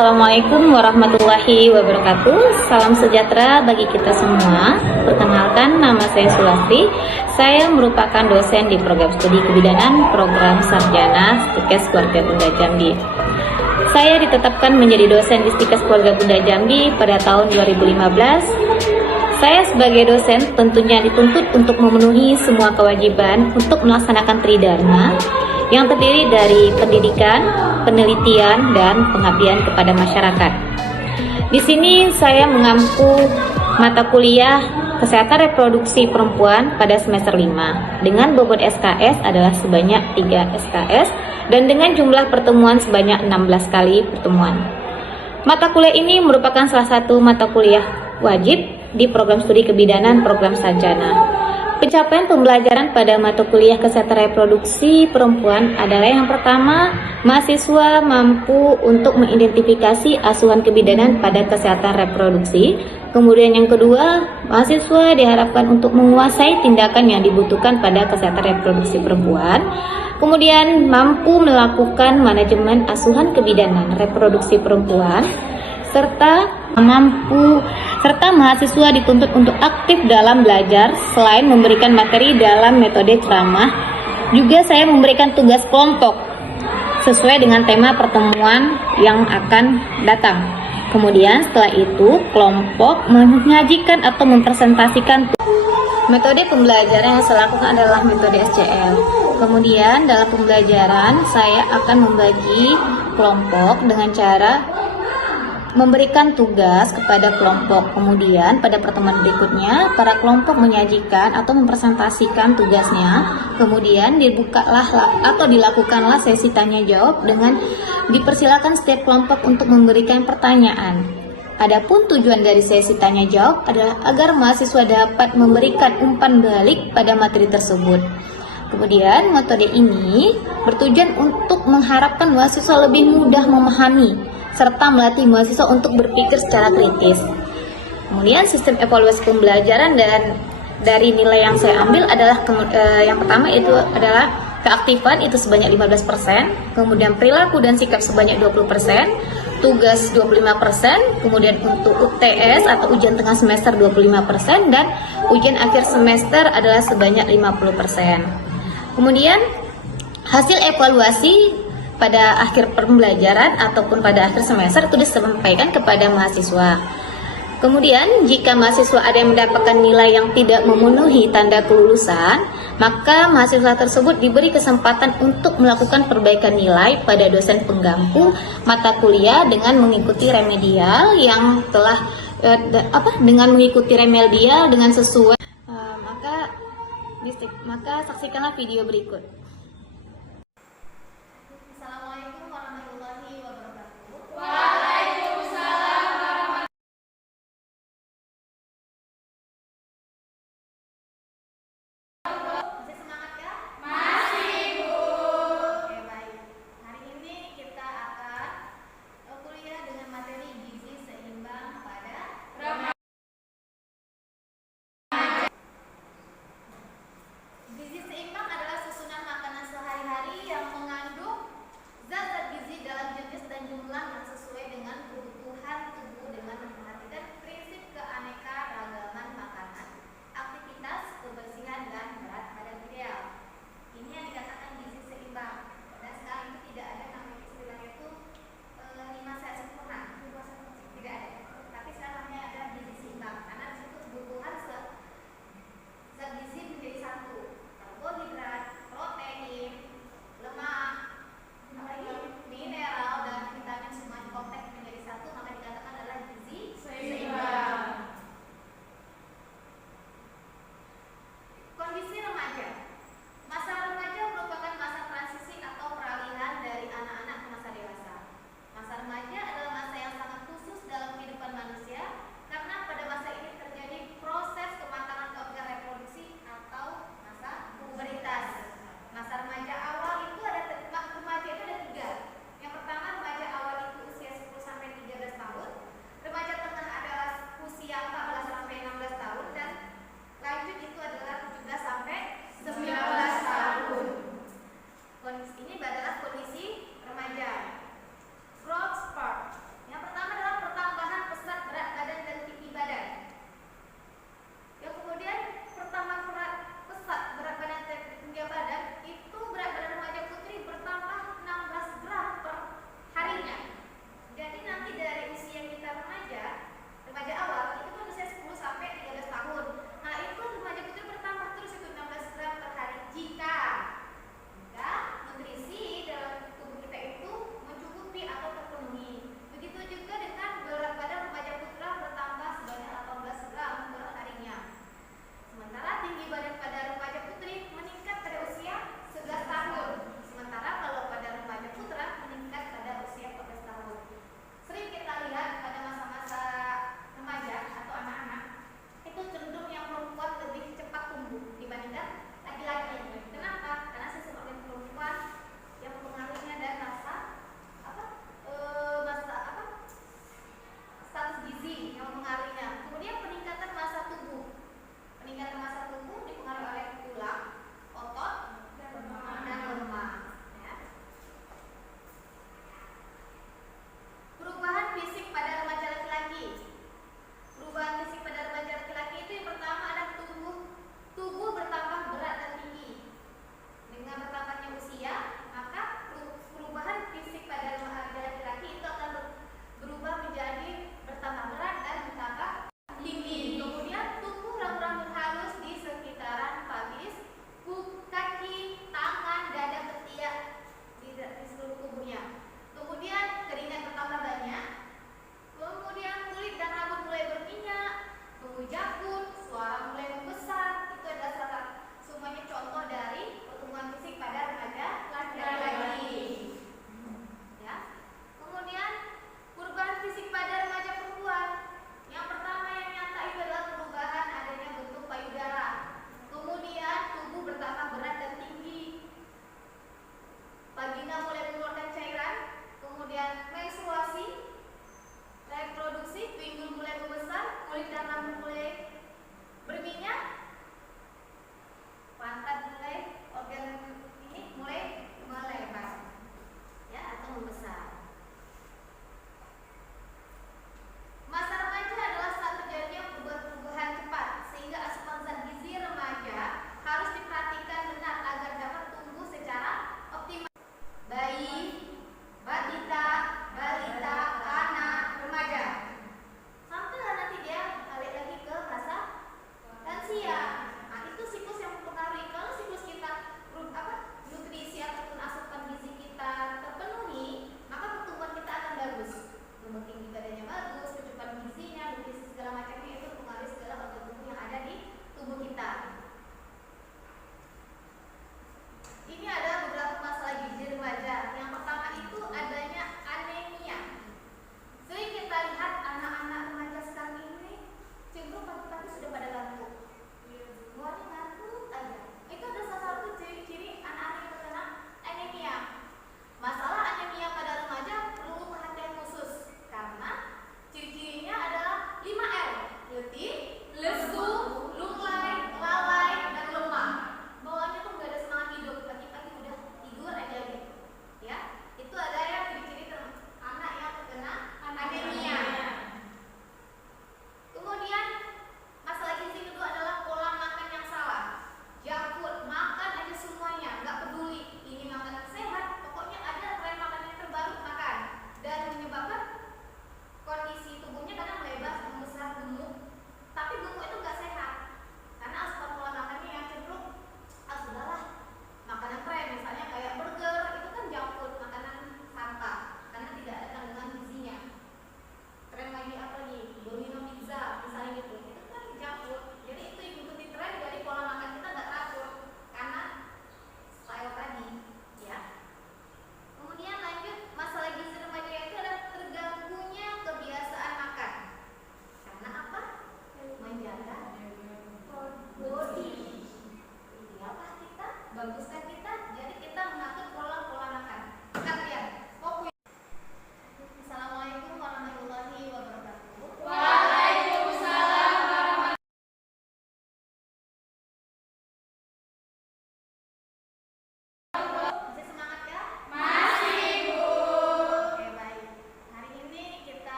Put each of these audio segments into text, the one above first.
Assalamualaikum warahmatullahi wabarakatuh. Salam sejahtera bagi kita semua. Perkenalkan, nama saya Sulastri. Saya merupakan dosen di program studi kebidanan program sarjana Stikes Keluarga Bunda Jambi. Saya ditetapkan menjadi dosen di Stikes Keluarga Bunda Jambi pada tahun 2015. Saya sebagai dosen tentunya dituntut untuk memenuhi semua kewajiban untuk melaksanakan tridharma yang terdiri dari pendidikan, penelitian, dan pengabdian kepada masyarakat. Di sini saya mengampu mata kuliah Kesehatan Reproduksi Perempuan pada semester 5 dengan bobot SKS adalah sebanyak 3 SKS dan dengan jumlah pertemuan sebanyak 16 kali pertemuan. Mata kuliah ini merupakan salah satu mata kuliah wajib di program studi kebidanan program sarjana. Pencapaian pembelajaran pada mata kuliah Kesehatan Reproduksi Perempuan adalah yang pertama, mahasiswa mampu untuk mengidentifikasi asuhan kebidanan pada kesehatan reproduksi. Kemudian yang kedua, mahasiswa diharapkan untuk menguasai tindakan yang dibutuhkan pada kesehatan reproduksi perempuan. Kemudian mampu melakukan manajemen asuhan kebidanan reproduksi perempuan, serta mahasiswa dituntut untuk aktif dalam belajar. Selain memberikan materi dalam metode ceramah, juga saya memberikan tugas kelompok sesuai dengan tema pertemuan yang akan datang. Kemudian setelah itu kelompok menyajikan atau mempresentasikan metode pembelajaran yang saya lakukan adalah metode SCL. Kemudian dalam pembelajaran saya akan membagi kelompok dengan cara memberikan tugas kepada kelompok. Kemudian pada pertemuan berikutnya para kelompok menyajikan atau mempresentasikan tugasnya. Kemudian dilakukanlah sesi tanya jawab dengan dipersilakan setiap kelompok untuk memberikan pertanyaan. Adapun tujuan dari sesi tanya jawab adalah agar mahasiswa dapat memberikan umpan balik pada materi tersebut. Kemudian metode ini bertujuan untuk mengharapkan mahasiswa lebih mudah memahami serta melatih mahasiswa untuk berpikir secara kritis. Kemudian sistem evaluasi pembelajaran dan dari nilai yang saya ambil adalah yang pertama itu adalah keaktifan itu sebanyak 15%, kemudian perilaku dan sikap sebanyak 20%, tugas 25%, kemudian untuk UTS atau ujian tengah semester 25% dan ujian akhir semester adalah sebanyak 50%. Kemudian hasil evaluasi pada akhir pembelajaran ataupun pada akhir semester itu disampaikan kepada mahasiswa. Kemudian jika mahasiswa ada yang mendapatkan nilai yang tidak memenuhi tanda kelulusan, maka mahasiswa tersebut diberi kesempatan untuk melakukan perbaikan nilai pada dosen penggampu mata kuliah dengan mengikuti remedial yang telah dengan sesuai. Maka saksikanlah video berikut. Assalamualaikum warahmatullahi wabarakatuh. Waalaikumsalam. Masih semangat kah? Masih, Bu. Oke, baik. Hari ini kita akan kuliah dengan materi gizi seimbang pada remaja. Gizi seimbang adalah susunan makanan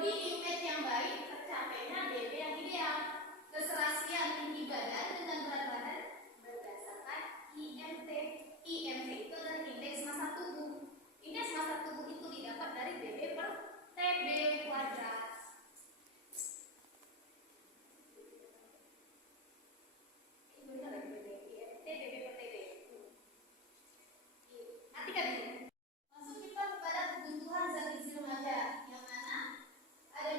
body image yang baik tercapainya BB yang ideal. Keserasian tinggi badan dengan berat badan berdasarkan IMT itu adalah indeks massa tubuh. Indeks massa tubuh itu didapat dari BB per TB kuadrat. Itu benar lagi BB IMT BB per TB. Artikan dulu. Masuk kita kepada kebutuhan zat gizi remaja, yang mana ada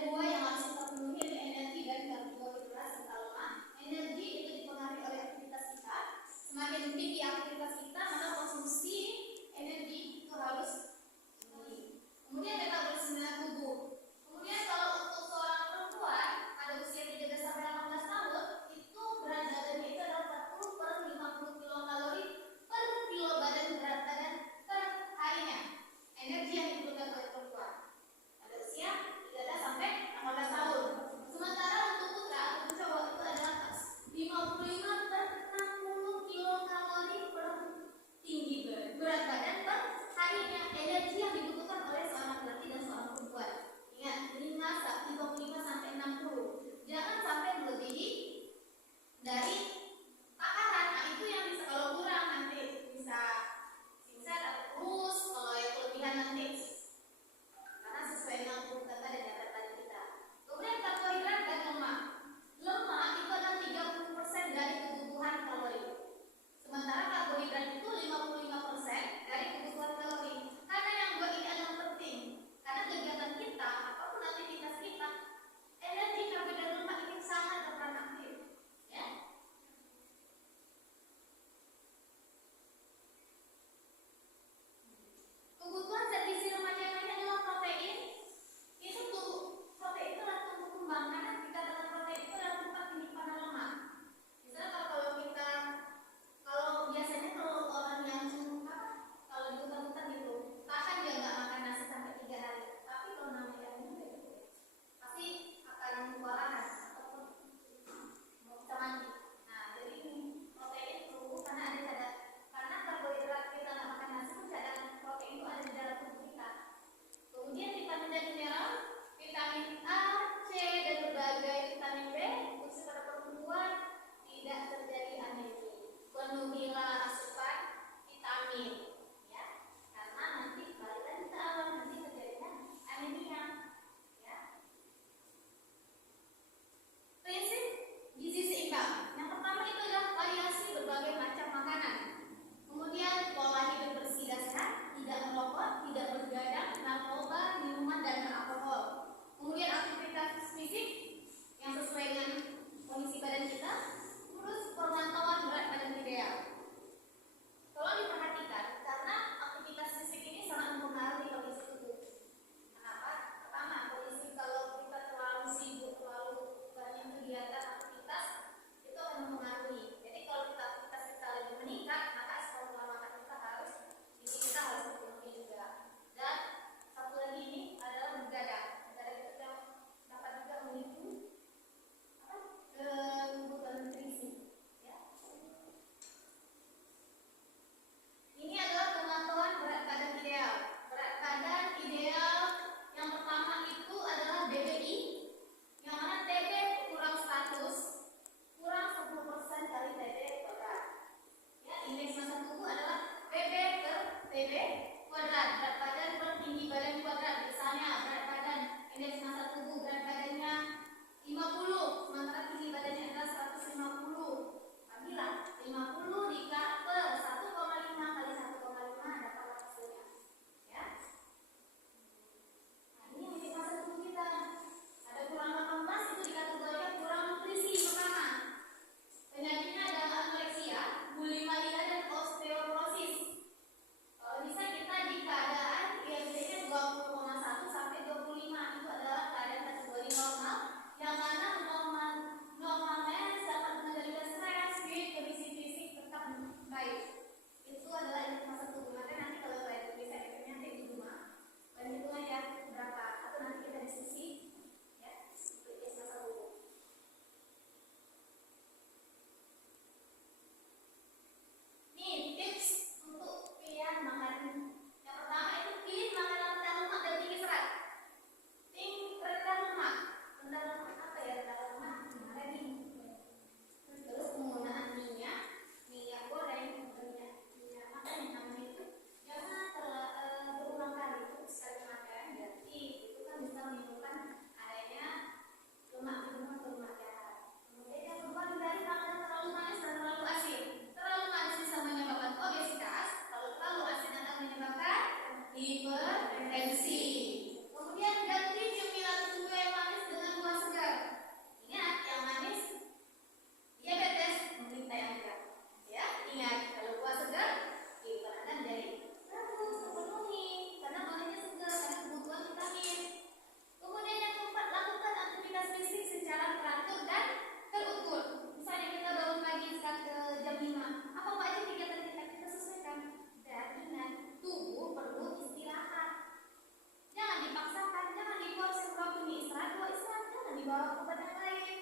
membawa obat yang lain.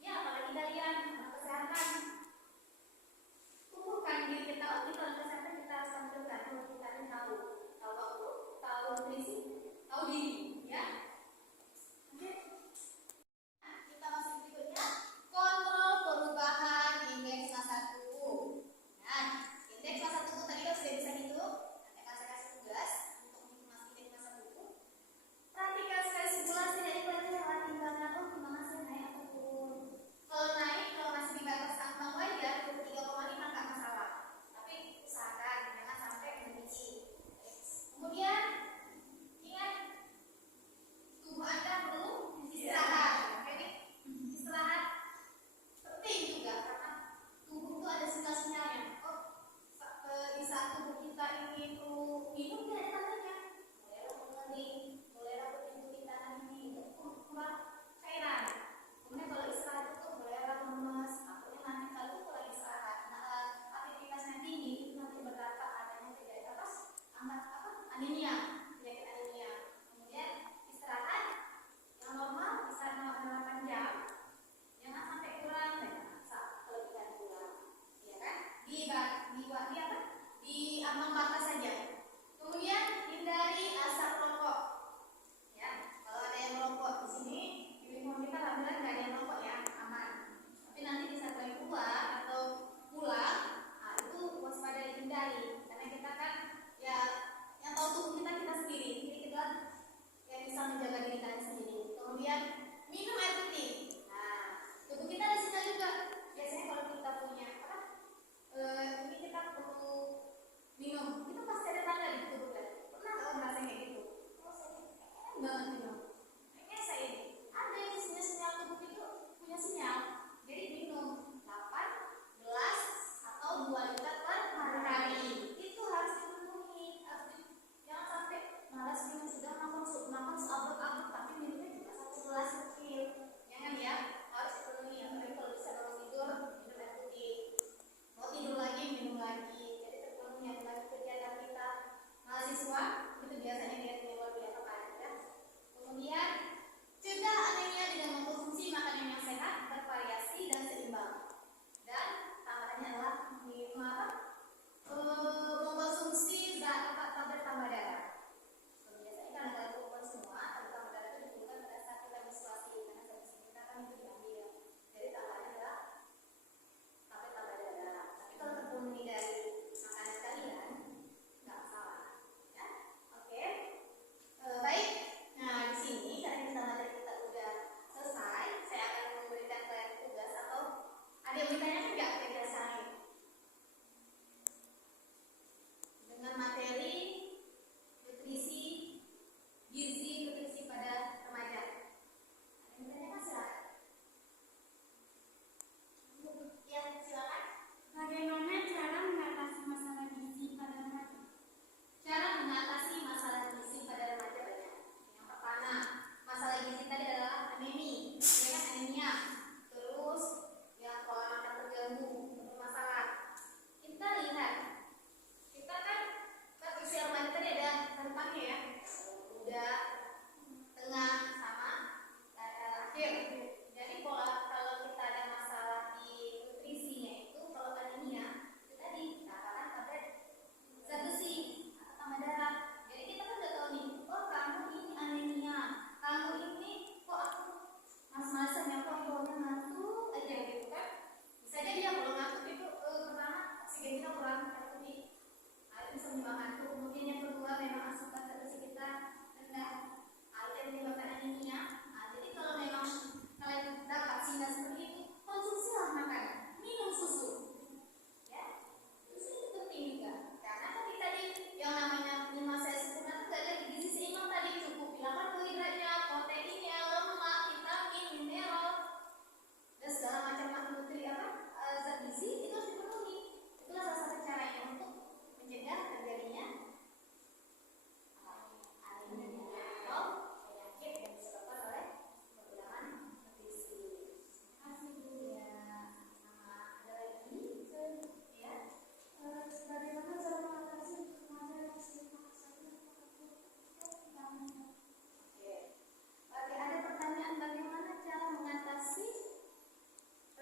Ya, apalagi kalian anak kesehatan. Tumbuhkan diri kita, kita anak kesehatan kita harus tampilkan kalau kita ini tahu waktu, tahu nutrisi, tahu diri, ya. Oke. Nah, kita masuk berikutnya. Kontrol perubahan indeks massa tubuh. Nah, indeks massa tubuh tadi kan sudah bisa dihitung. Nanti akan saya kasih tugas untuk menghitung indeks massa tubuh. Perhatikan sekali simulasi dari pelajaran timbangan. Oh, timbangan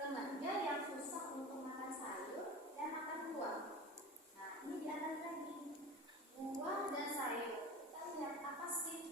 Remaja yang susah untuk makan sayur dan makan buah. Nah, ini diatas lagi. Buah dan sayur. Kita lihat apa sih